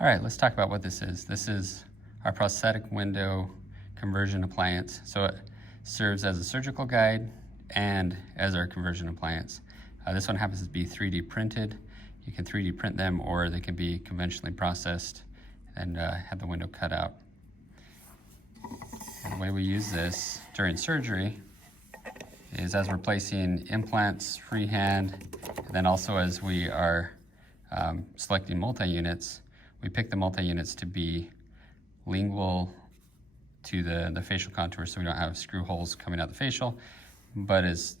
All right, let's talk about what this is. This is our prosthetic window conversion appliance. So it serves as a surgical guide and as our conversion appliance. This one happens to be 3D printed. You can 3D print them, or they can be conventionally processed and have the window cut out. And the way we use this during surgery is as we're placing implants freehand, and then also as we are selecting multi-units, we pick the multi-units to be lingual to the facial contour, so we don't have screw holes coming out the facial, but as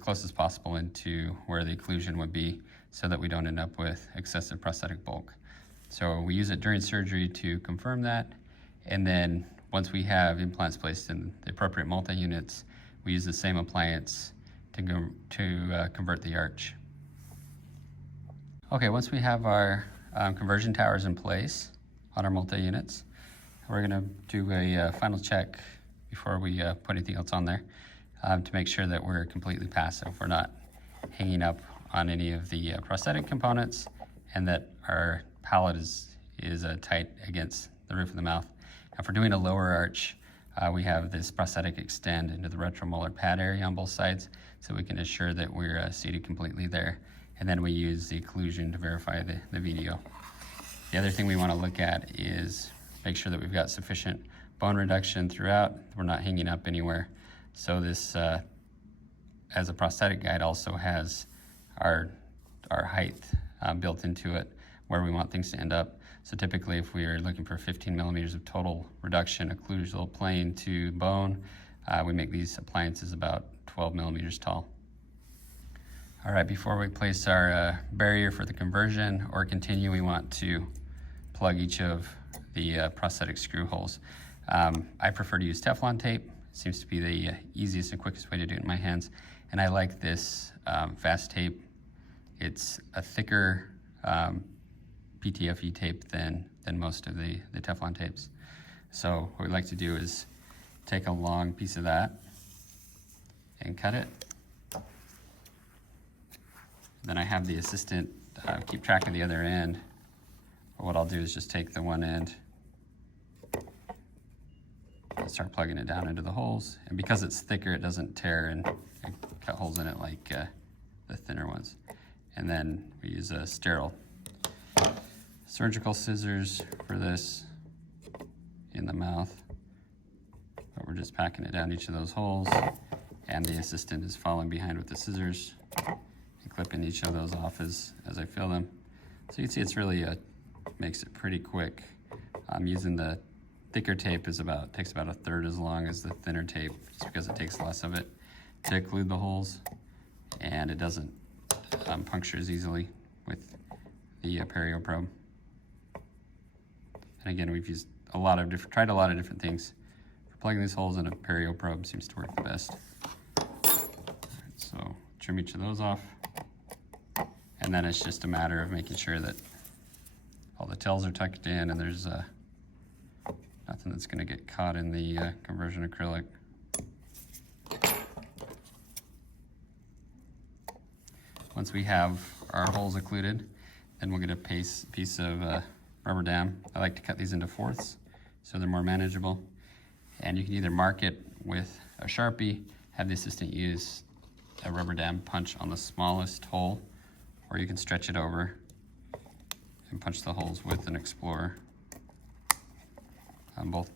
close as possible into where the occlusion would be, so that we don't end up with excessive prosthetic bulk. So we use it during surgery to confirm that, and then once we have implants placed in the appropriate multi-units, we use the same appliance to convert the arch. Okay, once we have our conversion towers in place on our multi-units, we're going to do a final check before we put anything else on there to make sure that we're completely passive. We're not hanging up on any of the prosthetic components, and that our palate is tight against the roof of the mouth. Now, for doing a lower arch, we have this prosthetic extend into the retromolar pad area on both sides, so we can assure that we're seated completely there. And then we use the occlusion to verify the VDO. The other thing we want to look at is make sure that we've got sufficient bone reduction throughout. We're not hanging up anywhere. So this, as a prosthetic guide, also has our height built into it, where we want things to end up. So typically, if we are looking for 15 millimeters of total reduction occlusal plane to bone, we make these appliances about 12 millimeters tall. All right, before we place our barrier for the conversion or continue, we want to plug each of the prosthetic screw holes. I prefer to use Teflon tape. It seems to be the easiest and quickest way to do it in my hands. And I like this fast tape. It's a thicker PTFE tape than most of the Teflon tapes. So what we like to do is take a long piece of that and cut it. Then I have the assistant keep track of the other end. But what I'll do is just take the one end and start plugging it down into the holes. And because it's thicker, it doesn't tear and cut holes in it like the thinner ones. And then we use a sterile surgical scissors for this in the mouth. But we're just packing it down each of those holes, and the assistant is following behind with the scissors and clipping each of those off as I fill them. So you can see it's really makes it pretty quick. Using the thicker tape takes about a third as long as the thinner tape, just because it takes less of it to occlude the holes, and it doesn't puncture as easily with the perio probe. And again, we've used tried a lot of different things. For plugging these holes in, a perio probe seems to work the best. Right, so trim each of those off, and then it's just a matter of making sure that all the tails are tucked in and there's nothing that's going to get caught in the conversion acrylic. Once we have our holes occluded, then we'll get a piece of rubber dam. I like to cut these into fourths so they're more manageable. And you can either mark it with a Sharpie, have the assistant use a rubber dam punch on the smallest hole, or you can stretch it over and punch the holes with an Explorer. Both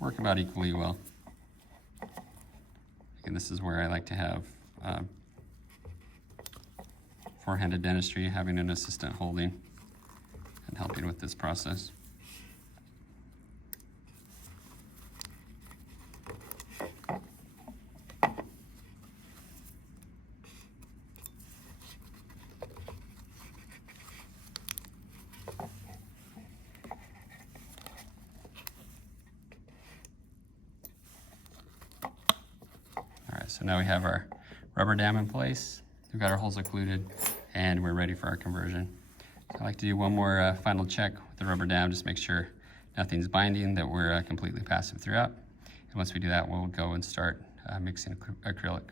work about equally well. And this is where I like to have four-handed dentistry, having an assistant holding and helping with this process. So now we have our rubber dam in place, we've got our holes occluded, and we're ready for our conversion. So I like to do one more final check with the rubber dam, just make sure nothing's binding, that we're completely passive throughout. And once we do that, we'll go and start mixing acrylic.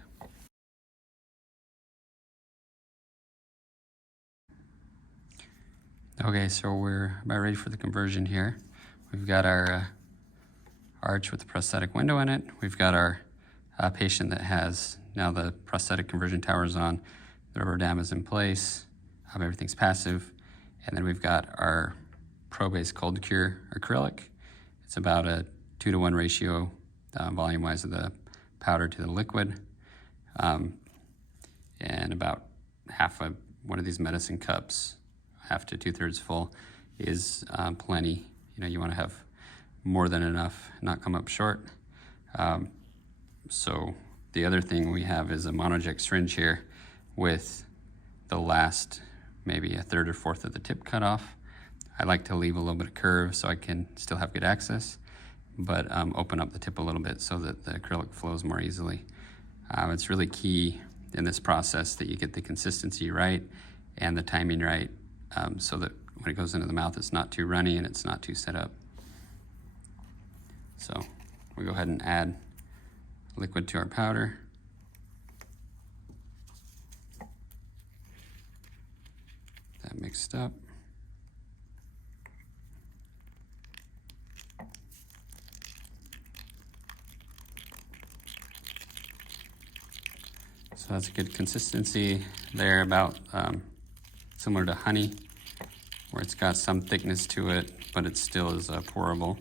Okay, so we're about ready for the conversion here. We've got our arch with the prosthetic window in it. We've got our patient that has now the prosthetic conversion towers on. The rubber dam is in place. Everything's passive. And then we've got our Pro-Base cold cure acrylic. It's about a 2-to-1 ratio volume-wise of the powder to the liquid. And about half of one of these medicine cups, half to 2/3 full, is plenty. You know, you want to have more than enough, not come up short. So the other thing we have is a monoject syringe here with the last maybe 1/3 or 1/4 of the tip cut off. I like to leave a little bit of curve so I can still have good access, but open up the tip a little bit so that the acrylic flows more easily. It's really key in this process that you get the consistency right and the timing right, so that when it goes into the mouth it's not too runny and it's not too set up. So we go ahead and add liquid to our powder. That mixed up. So that's a good consistency there, about similar to honey, where it's got some thickness to it, but it still is pourable.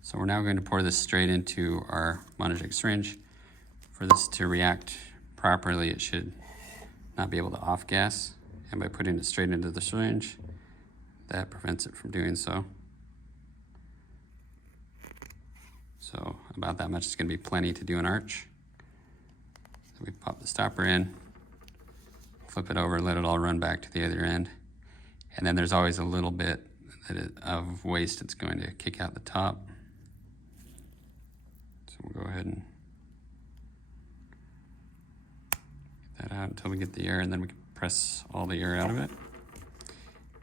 So we're now going to pour this straight into our monoject syringe. For this to react properly, it should not be able to off-gas, and by putting it straight into the syringe, that prevents it from doing so. So about that much is going to be plenty to do an arch. So we pop the stopper in, flip it over, let it all run back to the other end. And then there's always a little bit of waste that's going to kick out the top. So we'll go ahead and get that out until we get the air, and then we can press all the air out of it.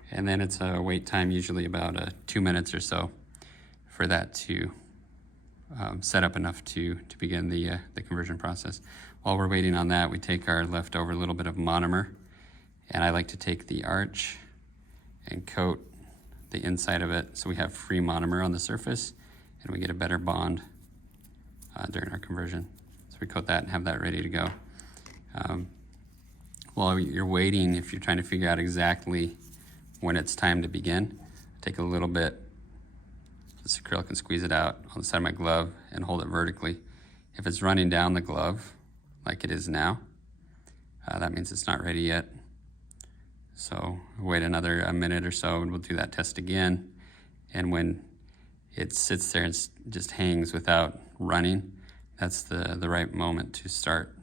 And then it's a wait time, usually about 2 minutes or so, for that to set up enough to begin the conversion process. While we're waiting on that, we take our leftover little bit of monomer, and I like to take the arch and coat the inside of it so we have free monomer on the surface and we get a better bond during our conversion. So we coat that and have that ready to go. While you're waiting, if you're trying to figure out exactly when it's time to begin, take a little bit of this acrylic and squeeze it out on the side of my glove and hold it vertically. If it's running down the glove, like it is now, that means it's not ready yet. So wait another minute or so and we'll do that test again. And when it sits there and just hangs without running, that's the right moment to start.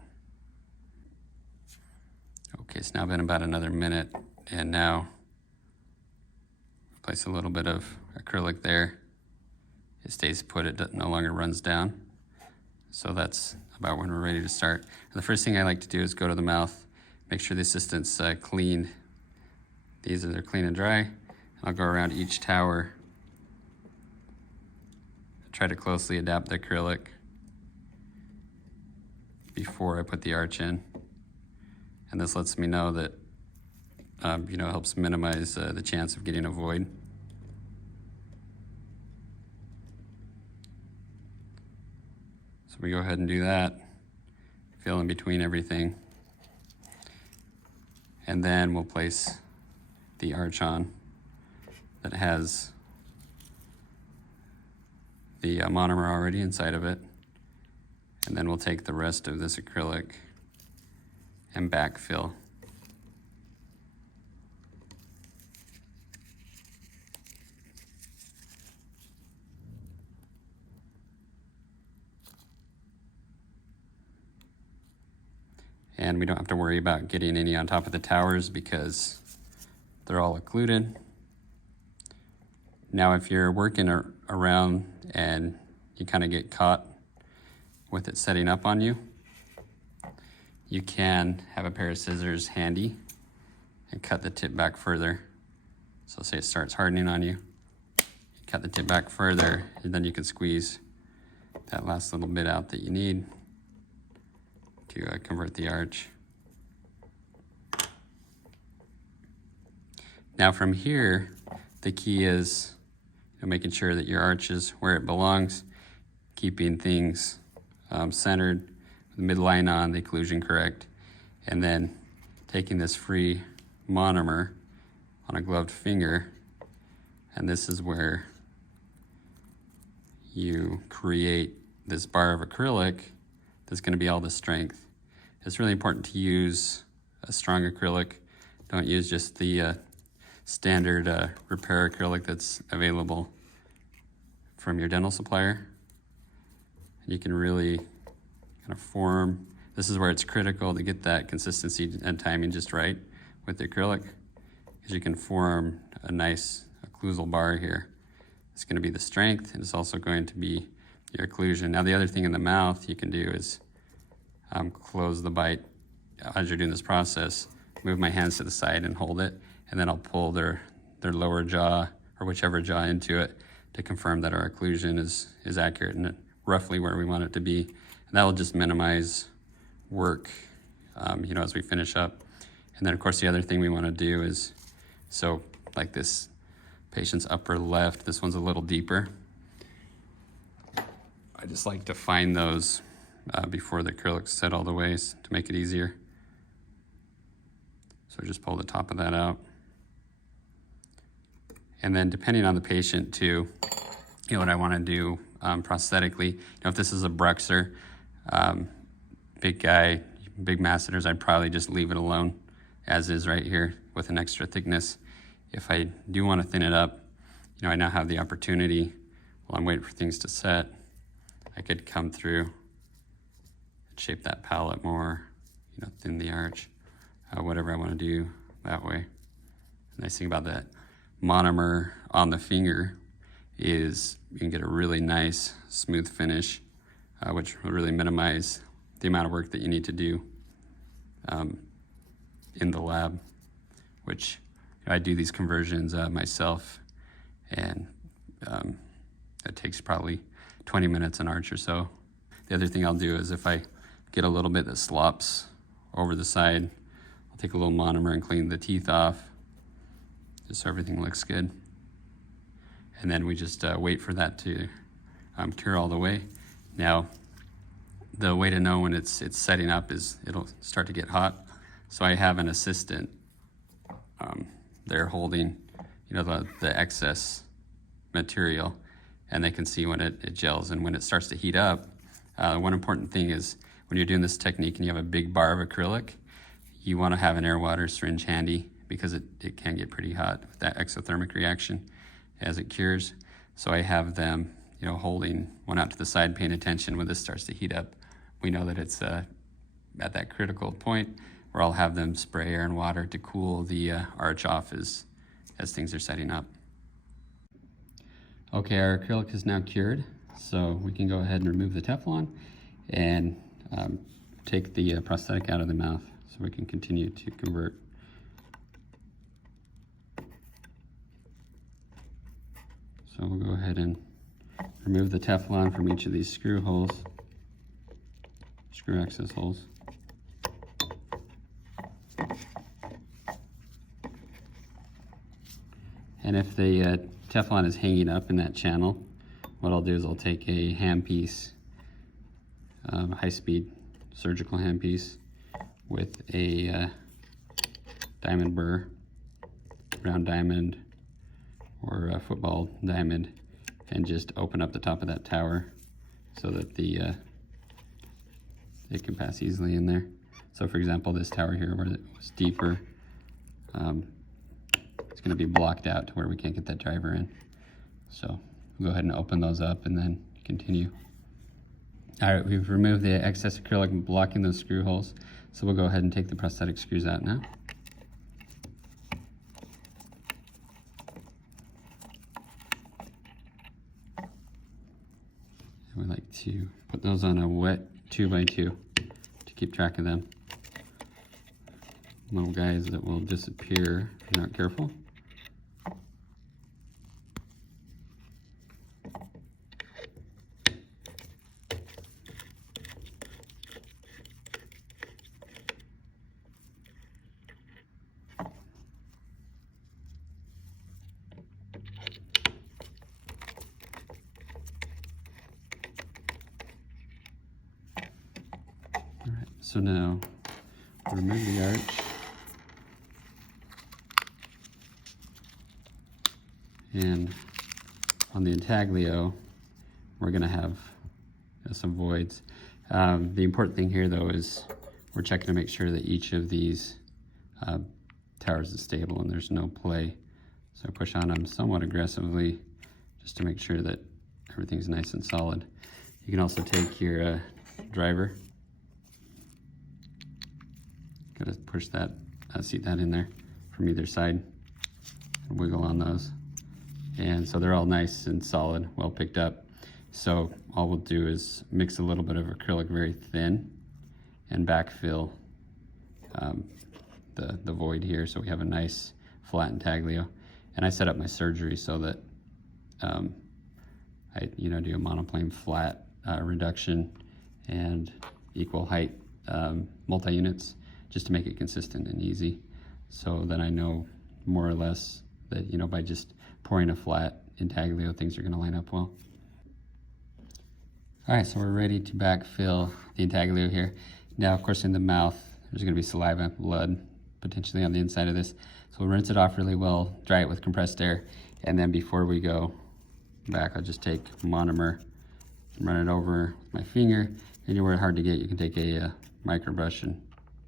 Okay, it's now been about another minute, and now place a little bit of acrylic there. It stays put, it no longer runs down. So that's about when we're ready to start. And the first thing I like to do is go to the mouth, make sure the assistant's cleaned. These are clean and dry. And I'll go around each tower, try to closely adapt the acrylic before I put the arch in. And this lets me know that, helps minimize the chance of getting a void. So we go ahead and do that, fill in between everything. And then we'll place the arch on that has the monomer already inside of it. And then we'll take the rest of this acrylic and backfill. And we don't have to worry about getting any on top of the towers because they're all occluded. Now, if you're working around and you kind of get caught with it setting up on you, you can have a pair of scissors handy and cut the tip back further. So say it starts hardening on you, cut the tip back further, and then you can squeeze that last little bit out that you need. to convert the arch. Now from here, the key is making sure that your arch is where it belongs, keeping things centered, the midline on, the occlusion correct, and then taking this free monomer on a gloved finger, and this is where you create this bar of acrylic that's going to be all the strength. It's really important to use a strong acrylic. Don't use just the standard repair acrylic that's available from your dental supplier. You can really kind of form, this is where it's critical to get that consistency and timing just right with the acrylic, because you can form a nice occlusal bar here. It's going to be the strength, and it's also going to be your occlusion. Now the other thing in the mouth you can do is close the bite as you're doing this process, move my hands to the side and hold it, and then I'll pull their lower jaw or whichever jaw into it to confirm that our occlusion is accurate and roughly where we want it to be. And that will just minimize work, as we finish up. And then of course the other thing we want to do is, so like this patient's upper left, this one's a little deeper. I just like to find those before the acrylic's set all the way to make it easier. So just pull the top of that out. And then depending on the patient too, what I want to do prosthetically, if this is a Bruxer, big guy, big masseters, I'd probably just leave it alone as is right here with an extra thickness. If I do want to thin it up, I now have the opportunity while I'm waiting for things to set, I could come through and shape that palate more, thin the arch, whatever I want to do that way. The nice thing about that monomer on the finger is you can get a really nice smooth finish, which will really minimize the amount of work that you need to do in the lab, which I do these conversions myself, and it takes probably 20 minutes an arch or so. The other thing I'll do is if I get a little bit that slops over the side, I'll take a little monomer and clean the teeth off just so everything looks good. And then we just wait for that to cure all the way. Now, the way to know when it's setting up is it'll start to get hot. So I have an assistant there holding, the excess material, and they can see when it gels and when it starts to heat up. One important thing is when you're doing this technique and you have a big bar of acrylic, you want to have an air water syringe handy because it can get pretty hot with that exothermic reaction as it cures. So I have them, holding one out to the side, paying attention when this starts to heat up. We know that it's at that critical point where I'll have them spray air and water to cool the arch off as things are setting up. Okay, our acrylic is now cured, so we can go ahead and remove the Teflon and take the prosthetic out of the mouth so we can continue to convert. So we'll go ahead and remove the Teflon from each of these screw holes, screw access holes. And if the Teflon is hanging up in that channel, what I'll do is I'll take a handpiece, high-speed surgical handpiece with a diamond burr, round diamond, or a football diamond, and just open up the top of that tower so that it can pass easily in there. So for example, this tower here where it was deeper, it's going to be blocked out to where we can't get that driver in. So we'll go ahead and open those up and then continue. All right, we've removed the excess acrylic blocking those screw holes. So we'll go ahead and take the prosthetic screws out now. We like to put those on a wet 2x2 to keep track of them. Little guys that will disappear if you're not careful. So now, remove the arch. And on the intaglio, we're gonna have some voids. The important thing here though is we're checking to make sure that each of these towers is stable and there's no play. So I push on them somewhat aggressively just to make sure that everything's nice and solid. You can also take your driver, gotta push that, seat that in there from either side, and wiggle on those. And so they're all nice and solid, well picked up. So all we'll do is mix a little bit of acrylic very thin and backfill the void here so we have a nice flat intaglio. And I set up my surgery so that I do a monoplane flat reduction and equal height multi-units just to make it consistent and easy. So then I know more or less that, by just pouring a flat intaglio, things are gonna line up well. All right, so we're ready to backfill the intaglio here. Now, of course, in the mouth, there's gonna be saliva, blood, potentially on the inside of this. So we'll rinse it off really well, dry it with compressed air, and then before we go back, I'll just take monomer and run it over with my finger. Anywhere hard to get, you can take a micro brush and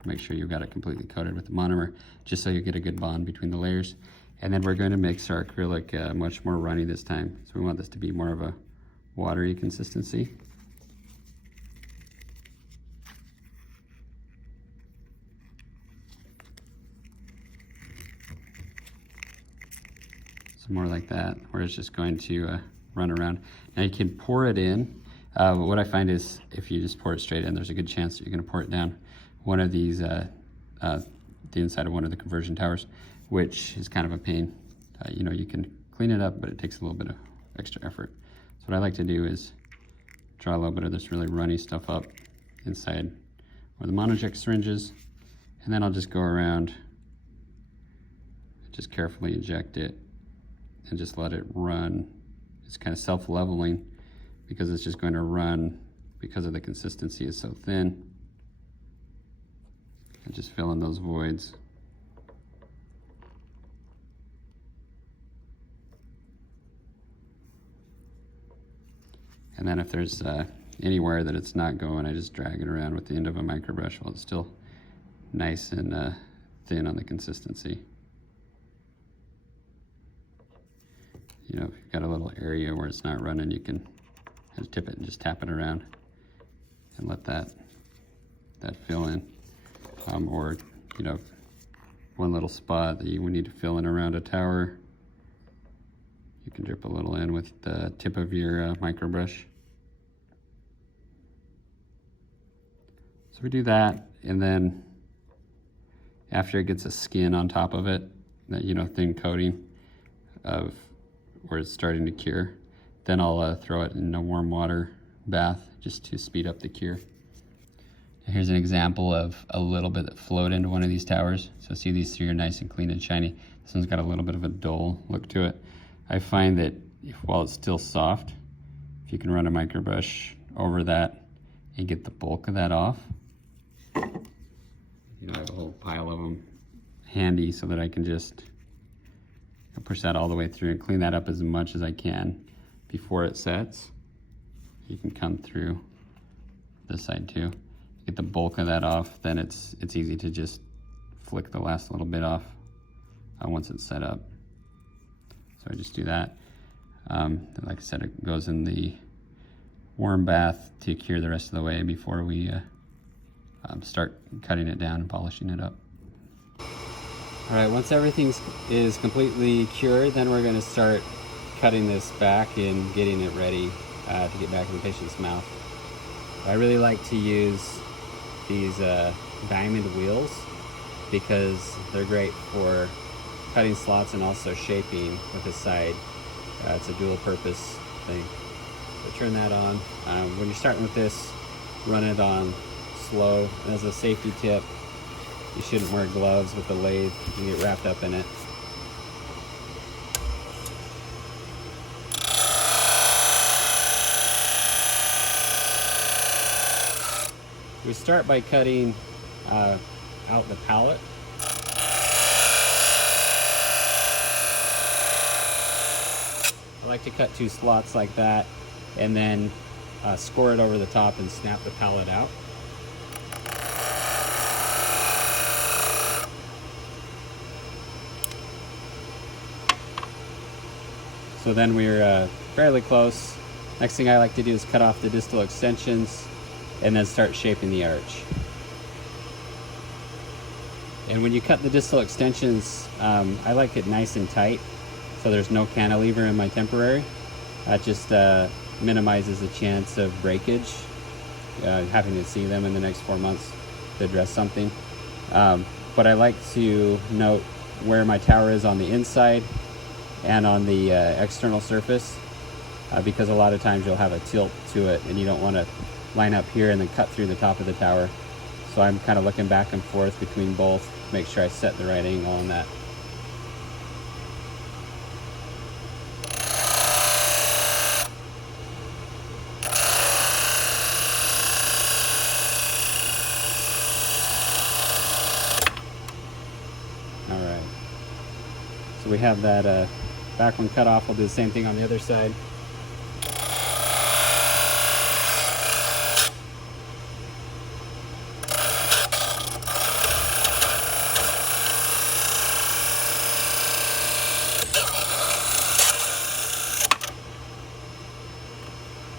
make sure you've got it completely coated with the monomer, just so you get a good bond between the layers. And then we're going to mix our acrylic much more runny this time. So we want this to be more of a watery consistency. So more like that, where it's just going to run around. Now you can pour it in. What I find is if you just pour it straight in, there's a good chance that you're going to pour it down one of these, the inside of one of the conversion towers, which is kind of a pain. You can clean it up, but it takes a little bit of extra effort. So what I like to do is draw a little bit of this really runny stuff up inside where the monoject syringe is, and then I'll just go around, just carefully inject it, and just let it run. It's kind of self-leveling because it's just going to run because of the consistency is so thin. And just fill in those voids. And then if there's anywhere that it's not going, I just drag it around with the end of a micro brush while it's still nice and thin on the consistency. If you've got a little area where it's not running, you can just tip it and just tap it around and let that fill in. Or one little spot that you would need to fill in around a tower, you can drip a little in with the tip of your micro brush. So we do that, and then after it gets a skin on top of it, that thin coating of where it's starting to cure, then I'll throw it in a warm water bath just to speed up the cure. Here's an example of a little bit that flowed into one of these towers. So see, these three are nice and clean and shiny. This one's got a little bit of a dull look to it. I find that while it's still soft, if you can run a micro brush over that and get the bulk of that off, I have a whole pile of them handy so that I can just push that all the way through and clean that up as much as I can before it sets. You can come through this side too. Get the bulk of that off, then it's easy to just flick the last little bit off once it's set up. So I just do that. Like I said, it goes in the warm bath to cure the rest of the way before we start cutting it down and polishing it up. All right, once everything is completely cured, then we're going to start cutting this back and getting it ready to get back in the patient's mouth. I really like to use these diamond wheels because they're great for cutting slots and also shaping with the side. It's a dual purpose thing. So turn that on. When you're starting with this, run it on slow. And as a safety tip, you shouldn't wear gloves with the lathe. You can get wrapped up in it. We start by cutting out the palate. I like to cut 2 slots like that, and then score it over the top and snap the palate out. So then we're fairly close. Next thing I like to do is cut off the distal extensions and then start shaping the arch. And when you cut the distal extensions, I like it nice and tight so there's no cantilever in my temporary. That just minimizes the chance of breakage, having to see them in the next 4 months to address something. But I like to note where my tower is on the inside and on the external surface, because a lot of times you'll have a tilt to it and you don't want to line up here and then cut through the top of the tower. So I'm kind of looking back and forth between both to make sure I set the right angle on that. All right, so we have that back one cut off. We'll do the same thing on the other side.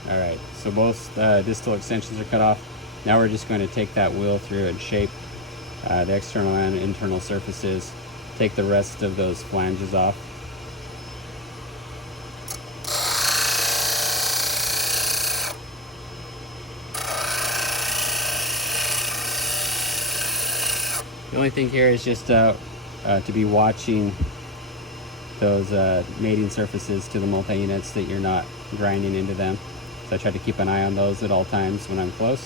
All right, so both distal extensions are cut off. Now we're just going to take that wheel through and shape the external and internal surfaces. Take the rest of those flanges off. The only thing here is just to be watching those mating surfaces to the multi-units, that you're not grinding into them. So I try to keep an eye on those at all times when I'm close.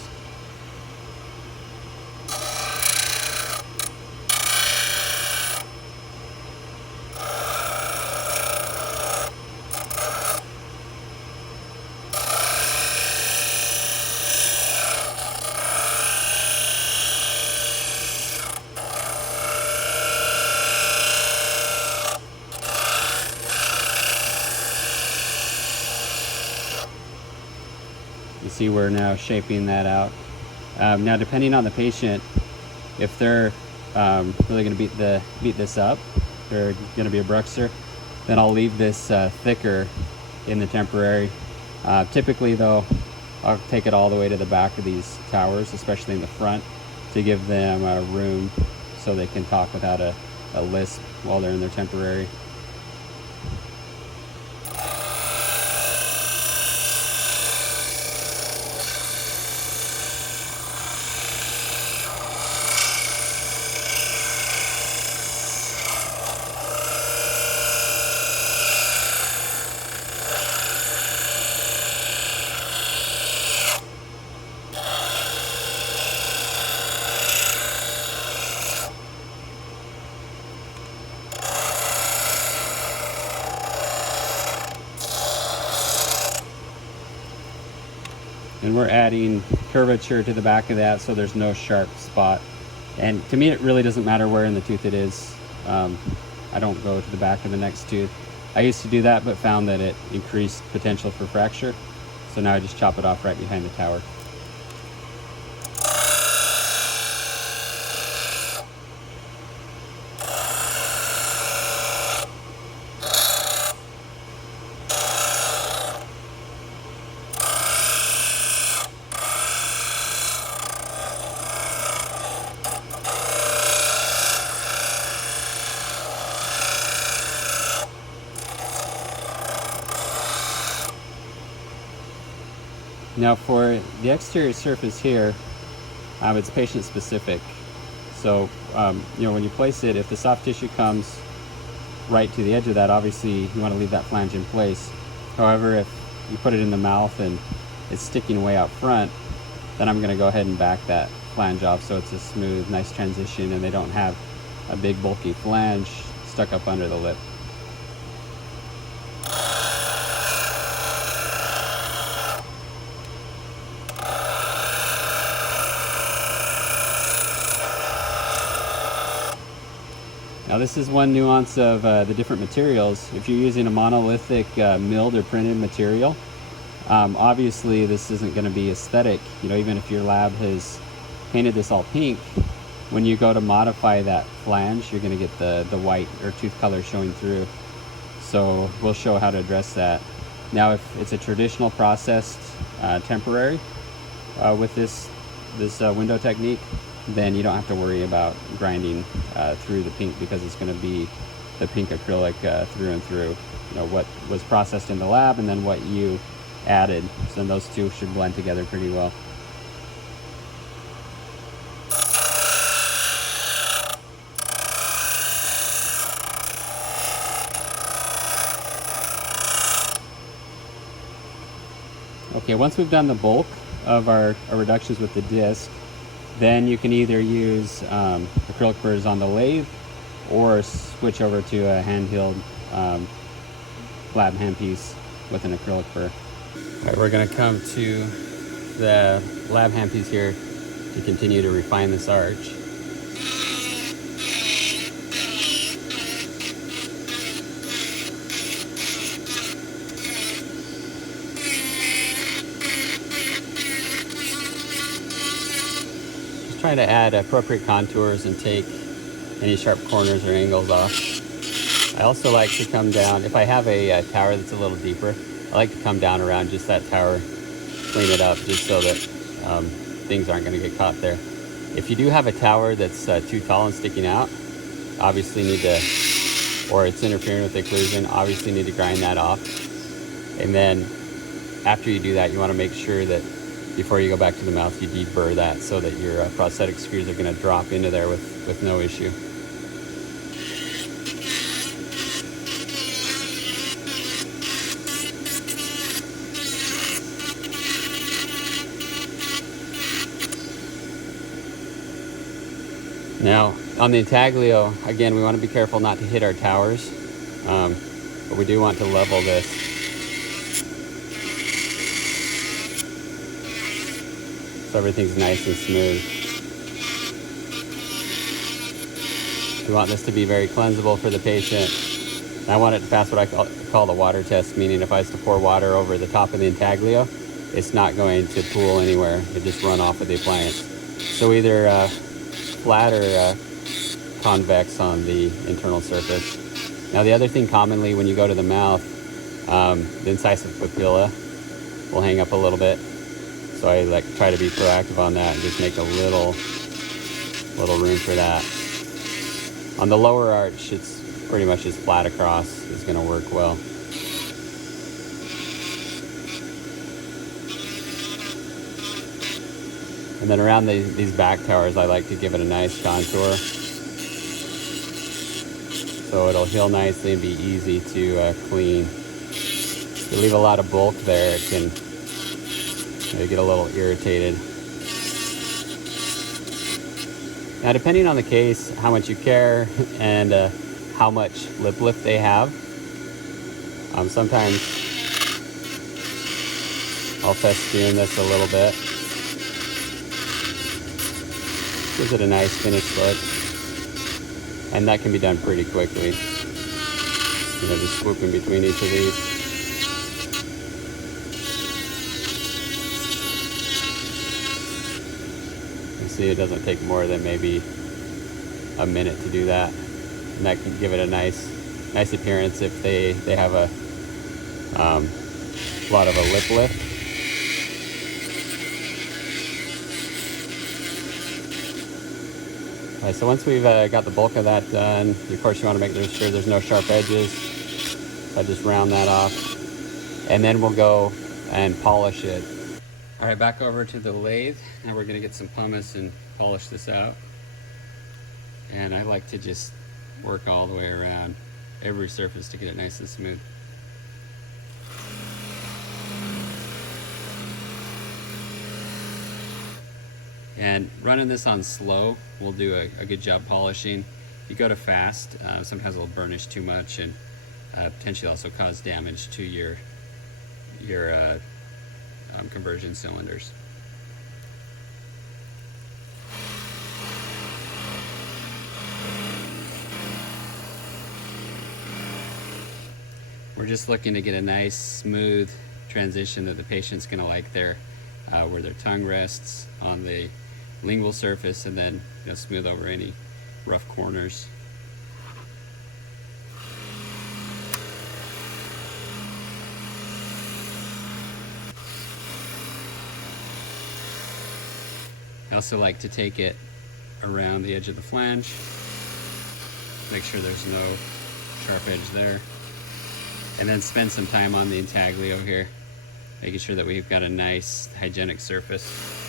You see we're now shaping that out. Now depending on the patient, if they're really going to beat this up, they're going to be a bruxer, then I'll leave this thicker in the temporary. Typically though, I'll take it all the way to the back of these towers, especially in the front, to give them room so they can talk without a lisp while they're in their temporary. And we're adding curvature to the back of that so there's no sharp spot. And to me, it really doesn't matter where in the tooth it is. I don't go to the back of the next tooth. I used to do that, but found that it increased potential for fracture. So now I just chop it off right behind the tower. Now for the exterior surface here, it's patient specific. So when you place it, if the soft tissue comes right to the edge of that, obviously you want to leave that flange in place. However, if you put it in the mouth and it's sticking way out front, then I'm going to go ahead and back that flange off so it's a smooth, nice transition and they don't have a big bulky flange stuck up under the lip. Now this is one nuance of the different materials. If you're using a monolithic milled or printed material, obviously this isn't going to be aesthetic. You know, even if your lab has painted this all pink, when you go to modify that flange, you're going to get the white or tooth color showing through. So we'll show how to address that. Now if it's a traditional processed temporary with this window technique, then you don't have to worry about grinding through the pink, because it's going to be the pink acrylic through and through. You know, what was processed in the lab and then what you added. So then those two should blend together pretty well. Okay, once we've done the bulk of our reductions with the disc, then you can either use acrylic burrs on the lathe or switch over to a hand-heeled lab handpiece with an acrylic burr. All right, we're gonna come to the lab handpiece here to continue to refine this arch. Trying to add appropriate contours and take any sharp corners or angles off. I also like to come down, if I have a tower that's a little deeper, I like to come down around just that tower, clean it up just so that things aren't going to get caught there. If you do have a tower that's too tall and sticking out, obviously need to, or it's interfering with the occlusion, obviously need to grind that off. And then after you do that, you want to make sure that before you go back to the mouth, you deburr that so that your prosthetic screws are going to drop into there with no issue. Now, on the intaglio, again, we want to be careful not to hit our towers, but we do want to level this. So everything's nice and smooth. We want this to be very cleansable for the patient. I want it to pass what I call the water test, meaning if I was to pour water over the top of the intaglio, it's not going to pool anywhere. It just run off of the appliance. So either flat or convex on the internal surface. Now the other thing commonly when you go to the mouth, the incisive papilla will hang up a little bit. So I like try to be proactive on that and just make a little room for that. On the lower arch, it's pretty much just flat across. It's going to work well. And then around these back towers, I like to give it a nice contour, so it'll heal nicely and be easy to clean. If you leave a lot of bulk there, it can get a little irritated. Now, depending on the case, how much you care, and how much lip lift they have, sometimes I'll festoon this a little bit. Gives it a nice finished look, and that can be done pretty quickly. You know, just swooping between each of these. See, it doesn't take more than maybe a minute to do that, and that can give it a nice appearance if they have a lot of a lip lift. All right, so once we've got the bulk of that done, of course you want to make sure there's no sharp edges. So I just round that off, and then we'll go and polish it. All right, back over to the lathe. Now we're gonna get some pumice and polish this out. And I like to just work all the way around every surface to get it nice and smooth. And running this on slow will do a good job polishing. If you go to fast, sometimes it'll burnish too much and potentially also cause damage to your conversion cylinders. We're just looking to get a nice smooth transition that the patient's gonna like there, where their tongue rests on the lingual surface, and then smooth over any rough corners. I also like to take it around the edge of the flange, make sure there's no sharp edge there, and then spend some time on the intaglio here, making sure that we've got a nice hygienic surface.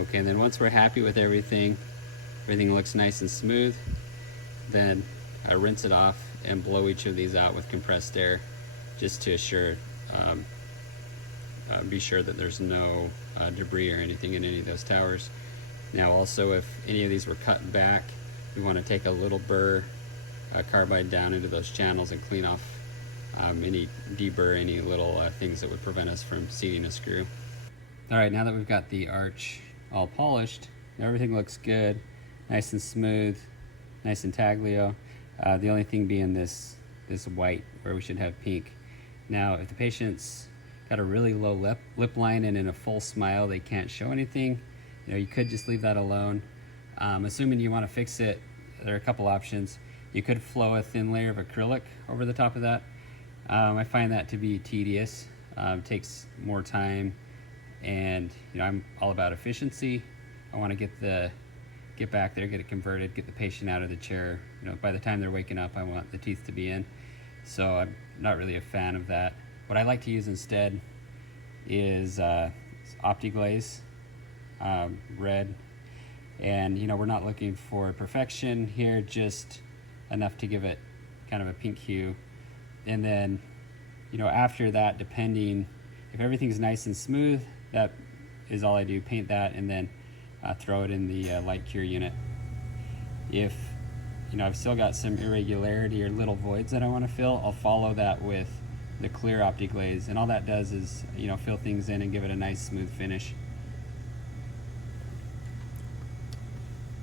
Okay, and then once we're happy with everything looks nice and smooth, then I rinse it off and blow each of these out with compressed air, just to be sure that there's no debris or anything in any of those towers. Now also, if any of these were cut back, we want to take a little burr carbide down into those channels and clean off any deburr, any little things that would prevent us from seating a screw. All right, now that we've got the arch all polished, everything looks good, nice and smooth, nice intaglio. The only thing being this white where we should have pink. Now, if the patient's got a really low lip line and in a full smile they can't show anything, you could just leave that alone. Assuming you want to fix it, there are a couple options. You could flow a thin layer of acrylic over the top of that. I find that to be tedious, takes more time, and I'm all about efficiency. I want to get back there, get it converted, get the patient out of the chair. By the time they're waking up, I want the teeth to be in. So I'm not really a fan of that. What I like to use instead is Optiglaze, red. And we're not looking for perfection here, just enough to give it kind of a pink hue. And then, after that, depending, if everything's nice and smooth, that is all I do, paint that, and then throw it in the light cure unit. If I've still got some irregularity or little voids that I want to fill, I'll follow that with the clear Optiglaze, and all that does is fill things in and give it a nice smooth finish.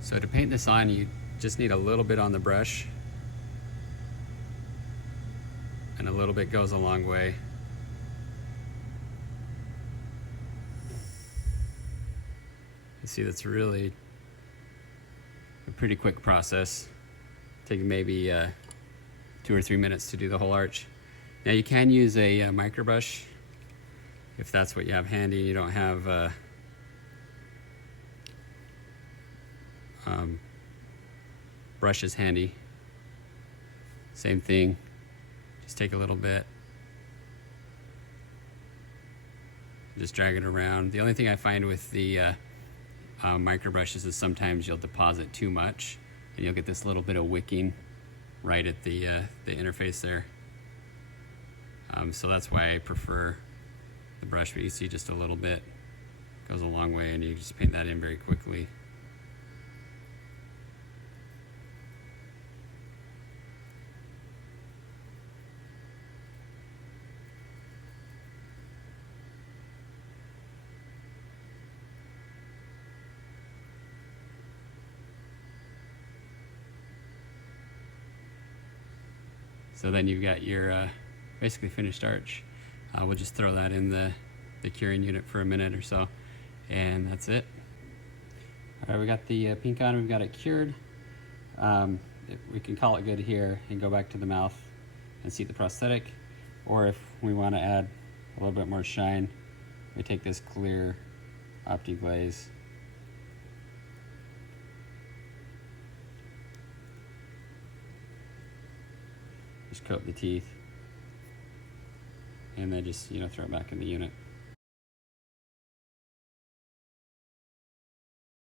So to paint this on, you just need a little bit on the brush, and a little bit goes a long way. You see, that's really a pretty quick process, taking maybe 2 or 3 minutes to do the whole arch. Now you can use a micro brush if that's what you have handy and you don't have brushes handy. Same thing, just take a little bit, just drag it around. The only thing I find with the micro brushes is sometimes you'll deposit too much and you'll get this little bit of wicking right at the interface there. So that's why I prefer the brush, but you see just a little bit goes a long way, and you just paint that in very quickly. So then you've got your basically finished arch. We'll just throw that in the curing unit for a minute or so, and that's it. All right, we got the pink on, we've got it cured. We can call it good here and go back to the mouth and seat the prosthetic, or if we want to add a little bit more shine, we take this clear Optiglaze, just coat the teeth, and then just throw it back in the unit.